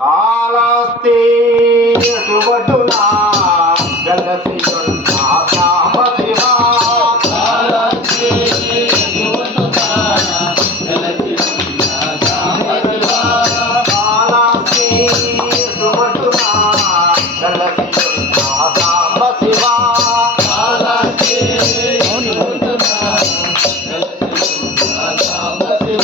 కాళహస్తి ఎటువటునా వెలసి ఉన్న సాంబ శివ కాళహస్తి ఎటువటునా వెలసి ఉన్న సాంబ శివ కాళహస్తి ఎటువటునా వెలసి ఉన్న సాంబ శివ కాళహస్తి ఎటువటునా వెలసి ఉన్న సాంబ శివ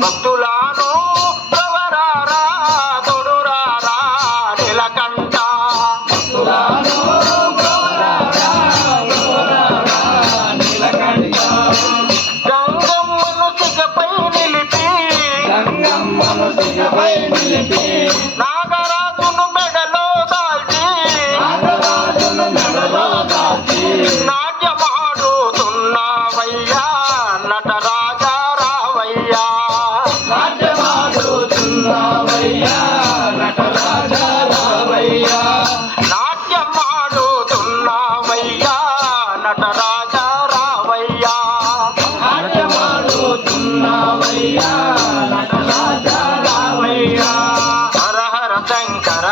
భక్తులారు నాగరాజును మెడలో దాల్చి నాట్యమాడుతున్నావయ్యా నటరాజా రావయ్యా నాట్యమాడుతున్నావయ్యా నటరాజా రావయ్యా నాట్యమాడుతున్నావయ్యా నటరాజా రావయ్యా నాట్యమాడుతున్నావయ్యా నటరాజా రావయ్యా హర హర శంకర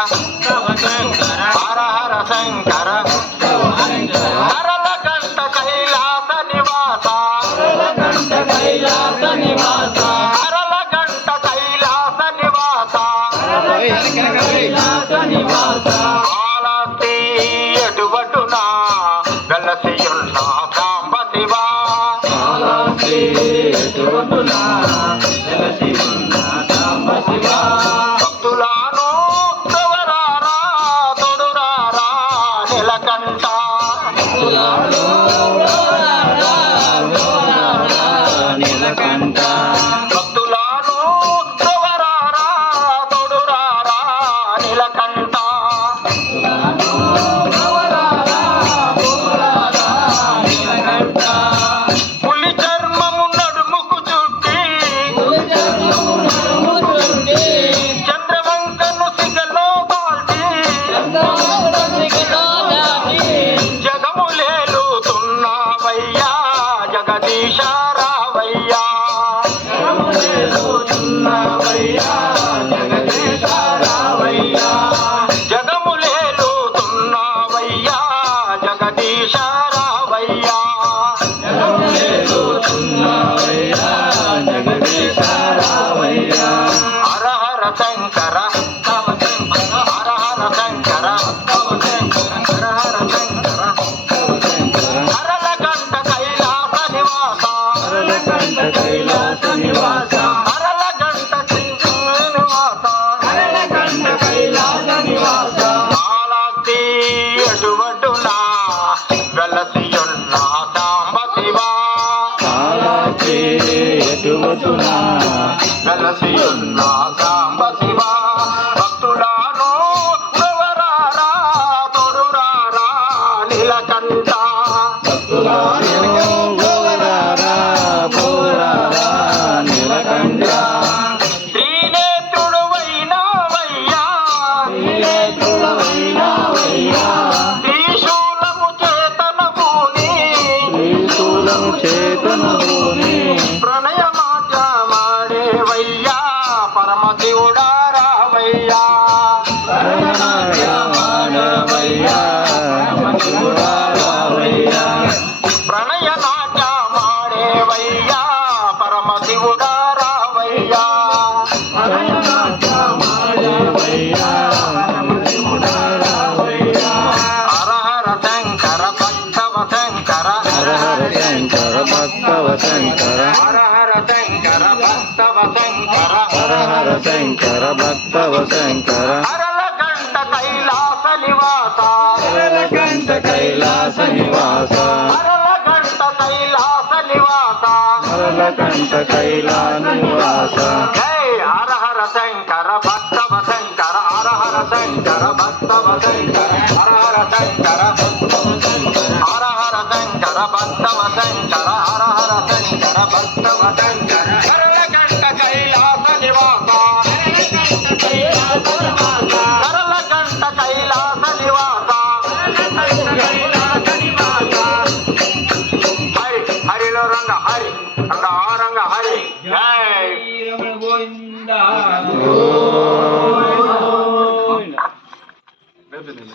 హర హర శంకర హరళకంఠ కైలాస నివాస హరళకంఠ కైలాస నివాస హరళకంఠ కైలాస నివాస కైలాస నివాస కాళహస్తి ఎటువటునా వెలసియున్న సాంబ శివ కాళహస్తి ఎటువటునా వెలసియున్న సాంబ శివ భక్తులను తొవరారా తొడురారా నీలకంఠ భక్తులను తొవరారా నీలకంఠ భక్తులను తొవరారా తొడురారా నీలకంఠ భక్తులను తొవరారా తొడురారా నీలకంఠ పులి చర్మము నడుముకు చుట్టి చంద్రవంకను సిగలో దాల్చి జగములేలుతున్నావయ్యా జగదీశ రావయ్యా జగములేలుతున్నావయ్యా జగదీశ రావయ్యా జగములేలుతున్నావయ్యా జగదీశ రావయ్యా జగములేలుతున్నావయ్యా జగదీశ రావయ్యా హర హర శంకర హర హర శంకర హర హర శంకర హరళకంఠ కైలాస నివాస హరళకంఠ కైలాస నివాస హరళకంఠ నివాస హరళకంఠ కైలాస నివాస కాళహస్తి ఎటువటునా వెలసియున్న సాంబ శివ కాళహస్తి ఎటువటునా వెలసియున్న సాంబ శివ భక్తులను తొవరారా తొడురారా నీలకంఠ భక్తులను తొవరారా తొడురారా నీలకంఠ శ్రీనేత్రుడవైనావయ్యా శ్రీనేత్రుడవైనావయ్యా త్రిశూలము చేతనభూని త్రిశూలము చేతనభూని ప్రణయమాడ్యమాడేవయ్యా పరమశివుడా రావయ్యా ప్రణయమాడ్యమాడేవయ్యా పరమశివుడా రావయ్యా ప్రణయ నాట్యమాడేవయ్యా పరమ శివుడా రావయ్యా హర హర శంకర భక్తవ శంకర హర హర శంకర భక్తవ శంకర హర హర శంకర భక్తవ శంకర హర హర శంకర భక్తవ శంకర హరల గంట కైలాస నివాస హరల కంఠ కైలాస నివాస హరల గంట కైలాస నివాస హరల కంఠ కైలాస నివాస జై హర హర శంకర భక్తవ శంకర హర హర శంకర భక్తవ శంకర హర హర శంకర హర హర శంకర భక్తవ శంకర హర హర శంకర భక్తవ శంకర హరల గంట కైలాస నివాస హరల గంట కైలాస నివాస హరి హరిలో రంగ హరి రంగ ఆ రంగ హరి జై ఓ